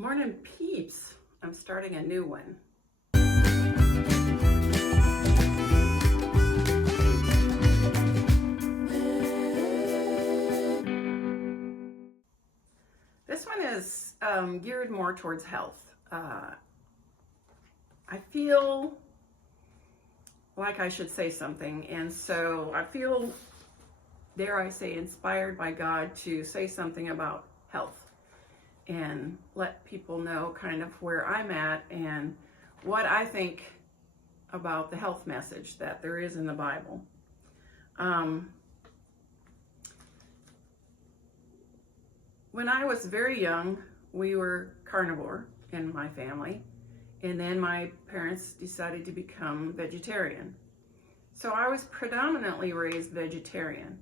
Morning peeps. I'm starting a new one. This one is geared more towards health. I feel like I should say something, and so I feel, dare I say, inspired by God to say something about health and let people know kind of where I'm at and what I think about the health message that there is in the Bible. When I was very young, we were carnivore in my family, and then my parents decided to become vegetarian. So I was predominantly raised vegetarian.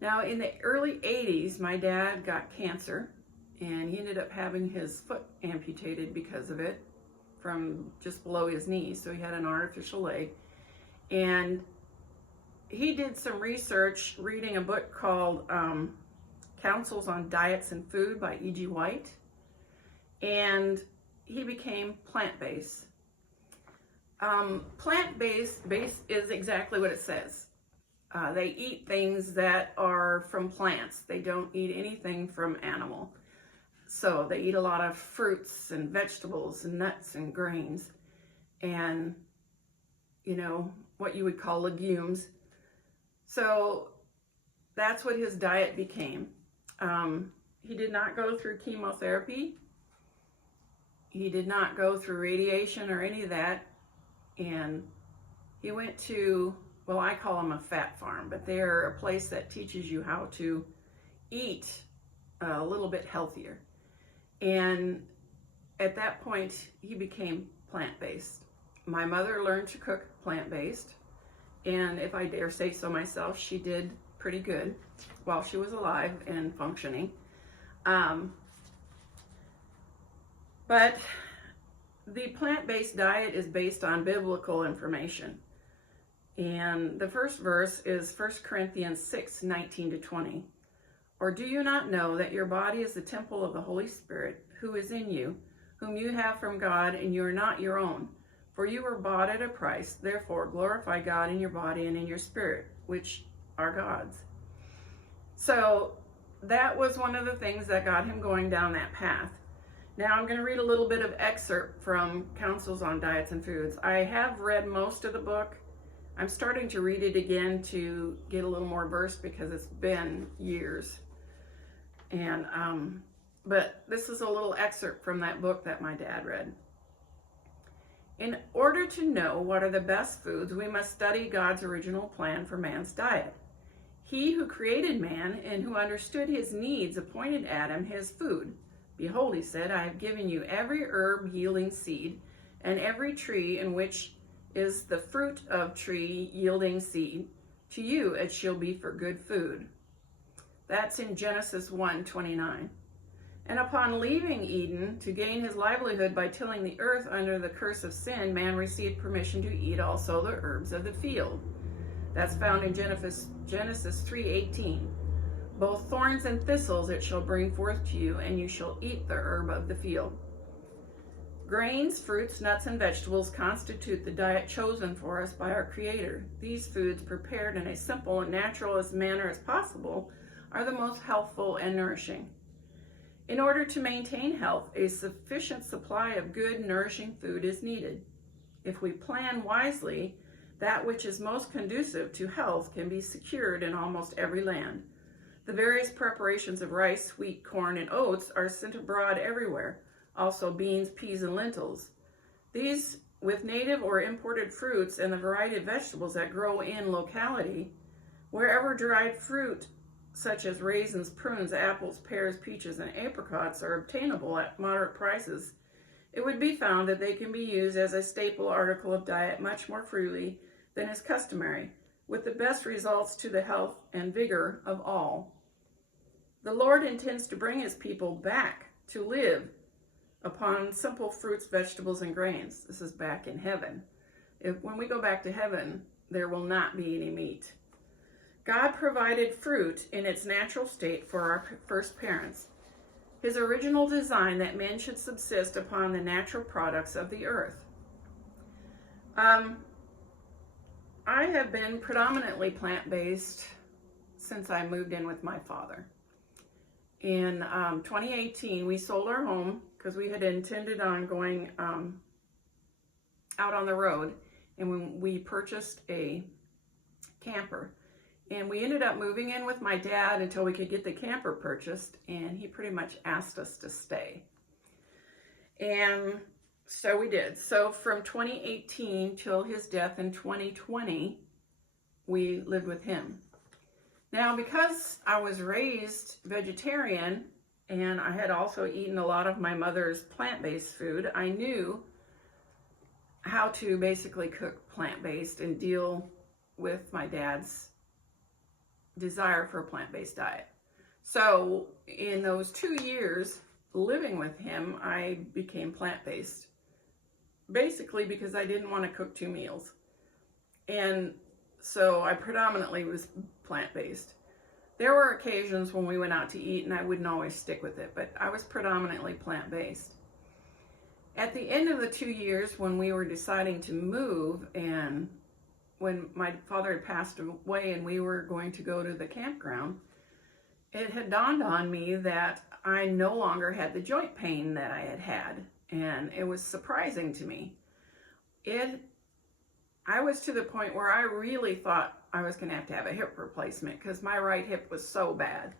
Now, in the early 80s, my dad got cancer, and he ended up having his foot amputated because of it from just below his knee. So he had an artificial leg. And he did some research reading a book called Counsels on Diets and Food by E.G. White. And he became plant-based. Plant-based is exactly what it says. They eat things that are from plants. They don't eat anything from animal. So they eat a lot of fruits and vegetables and nuts and grains and, you know, what you would call legumes. So that's what his diet became. He did not go through chemotherapy. He did not go through radiation or any of that. And he went to, well, I call them a fat farm, but they're a place that teaches you how to eat a little bit healthier. And at that point, he became plant-based. My mother learned to cook plant-based, and if I dare say so myself, she did pretty good while she was alive and functioning. But the plant-based diet is based on biblical information. And the first verse is 1 Corinthians 6:19-20. Or do you not know that your body is the temple of the Holy Spirit, who is in you, whom you have from God, and you are not your own? For you were bought at a price. Therefore glorify God in your body and in your spirit, which are God's. So that was one of the things that got him going down that path. Now I'm going to read a little bit of excerpt from Counsels on Diets and Foods. I have read most of the book. I'm starting to read it again to get a little more versed because it's been years. And but this is a little excerpt from that book that my dad read. In order to know what are the best foods, we must study God's original plan for man's diet. He who created man and who understood his needs appointed Adam his food. Behold, he said, I have given you every herb yielding seed, and every tree in which is the fruit of tree yielding seed. To you it shall be for good food. That's in Genesis 1:29. And upon leaving Eden to gain his livelihood by tilling the earth under the curse of sin, man received permission to eat also the herbs of the field. That's found in Genesis 3:18. Both thorns and thistles it shall bring forth to you, and you shall eat the herb of the field. Grains, fruits, nuts, and vegetables constitute the diet chosen for us by our Creator. These foods, prepared in a simple and natural manner as possible, are the most healthful and nourishing. In order to maintain health, a sufficient supply of good, nourishing food is needed. If we plan wisely, that which is most conducive to health can be secured in almost every land. The various preparations of rice, wheat, corn, and oats are sent abroad everywhere. Also beans, peas, and lentils. These, with native or imported fruits and the variety of vegetables that grow in locality, wherever dried fruit such as raisins, prunes, apples, pears, peaches, and apricots are obtainable at moderate prices, it would be found that they can be used as a staple article of diet much more freely than is customary, with the best results to the health and vigor of all. The Lord intends to bring his people back to live upon simple fruits, vegetables, and grains. This is back in heaven. When we go back to heaven, there will not be any meat. God provided fruit in its natural state for our first parents, his original design that men should subsist upon the natural products of the earth. I have been predominantly plant-based since I moved in with my father. In 2018, we sold our home because we had intended on going out on the road, and when we purchased a camper. And we ended up moving in with my dad until we could get the camper purchased, and he pretty much asked us to stay. And so we did. So from 2018 till his death in 2020, we lived with him. Now, because I was raised vegetarian and I had also eaten a lot of my mother's plant-based food, I knew how to basically cook plant-based and deal with my dad's desire for a plant-based diet. So in those 2 years living with him, I became plant-based, basically because I didn't want to cook 2 meals. And so I predominantly was plant-based. There were occasions when we went out to eat and I wouldn't always stick with it, but I was predominantly plant-based. At the end of the 2 years when we were deciding to move, and when my father had passed away and we were going to go to the campground, it had dawned on me that I no longer had the joint pain that I had had, and it was surprising to me. I was to the point where I really thought I was going to have a hip replacement because my right hip was so bad.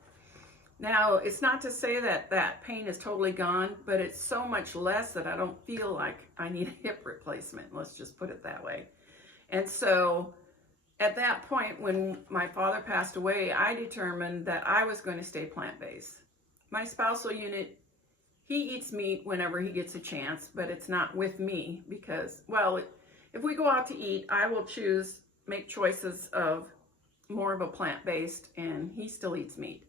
Now, it's not to say that that pain is totally gone, but it's so much less that I don't feel like I need a hip replacement. Let's just put it that way. And so at that point, when my father passed away, I determined that I was going to stay plant-based. My spousal unit, he eats meat whenever he gets a chance, but it's not with me because, well, if we go out to eat, I will make choices of more of a plant-based, and he still eats meat.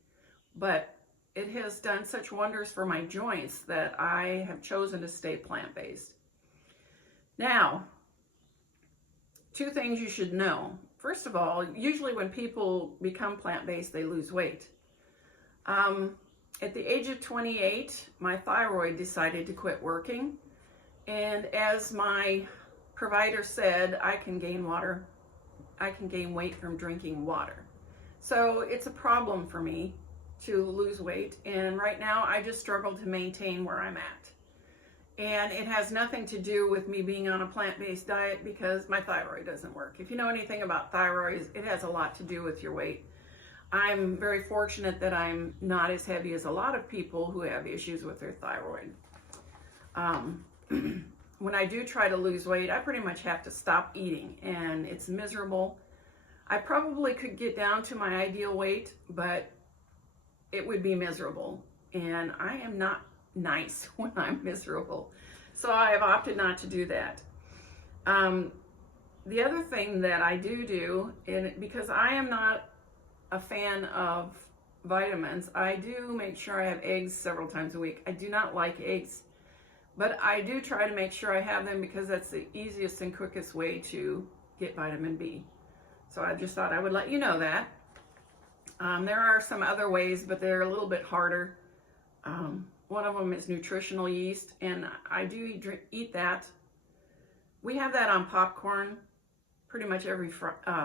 But it has done such wonders for my joints that I have chosen to stay plant-based. Now, 2 things you should know. First of all, usually when people become plant-based, they lose weight. At the age of 28, my thyroid decided to quit working. And as my provider said, I can gain weight from drinking water. So it's a problem for me to lose weight. And right now I just struggle to maintain where I'm at. And it has nothing to do with me being on a plant-based diet because my thyroid doesn't work. If you know anything about thyroid, it has a lot to do with your weight. I'm very fortunate that I'm not as heavy as a lot of people who have issues with their thyroid. When I do try to lose weight, I pretty much have to stop eating, and it's miserable. I probably could get down to my ideal weight, but it would be miserable. And I am not nice when I'm miserable. So I have opted not to do that. The other thing that I do, because I am not a fan of vitamins, I do make sure I have eggs several times a week. I do not like eggs, but I do try to make sure I have them because that's the easiest and quickest way to get vitamin B. So I just thought I would let you know that. There are some other ways, but they're a little bit harder. One of them is nutritional yeast, and I do eat that. We have that on popcorn pretty much every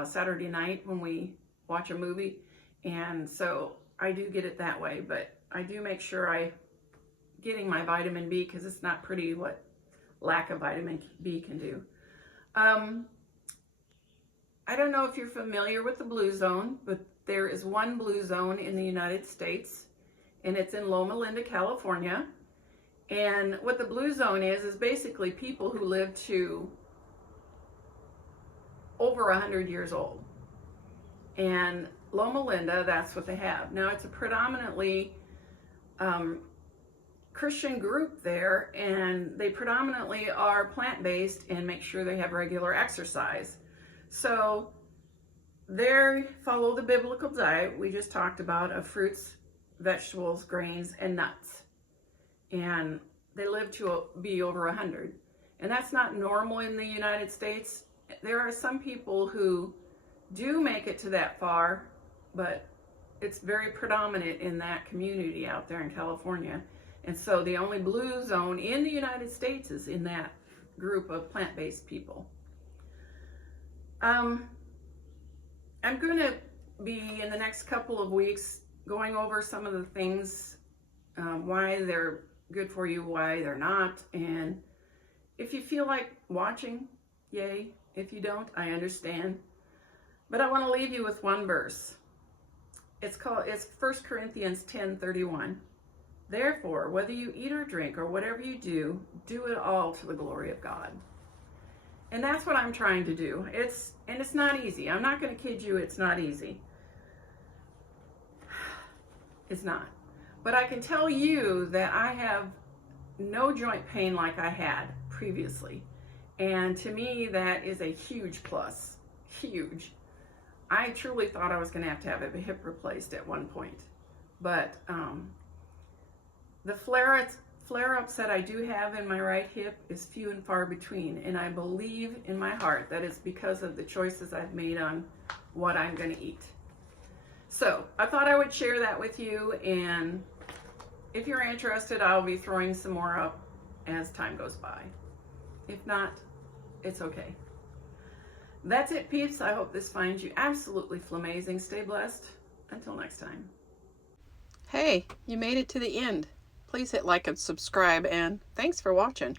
Saturday night when we watch a movie, and so I do get it that way, but I do make sure I'm getting my vitamin B because it's not pretty what lack of vitamin B can do. I don't know if you're familiar with the Blue Zone, but there is one Blue Zone in the United States, and it's in Loma Linda, California. And what the Blue Zone is basically people who live to over 100 years old. And Loma Linda, that's what they have. Now, it's a predominantly Christian group there, and they predominantly are plant-based and make sure they have regular exercise. So they follow the biblical diet we just talked about of fruits, vegetables, grains, and nuts. And they live to be over 100. And that's not normal in the United States. There are some people who do make it to that far, but it's very predominant in that community out there in California. And so the only blue zone in the United States is in that group of plant-based people. I'm going to be in the next couple of weeks going over some of the things, why they're good for you, why they're not. And if you feel like watching, yay. If you don't, I understand. But I want to leave you with one verse. It's 1 Corinthians 10:31. Therefore, whether you eat or drink or whatever you do, do it all to the glory of God. And that's what I'm trying to do. It's not easy. I'm not going to kid you, it's not easy. It's not. But I can tell you that I have no joint pain like I had previously. And to me, that is a huge plus. Huge. I truly thought I was going to have a hip replaced at one point. But the flare-ups that I do have in my right hip is few and far between. And I believe in my heart that it's because of the choices I've made on what I'm going to eat. So I thought I would share that with you. And if you're interested, I'll be throwing some more up as time goes by. If not, it's okay. That's it, peeps. I hope this finds you absolutely flamazing. Stay blessed. Until next time. Hey, you made it to the end. Please hit like and subscribe, and thanks for watching.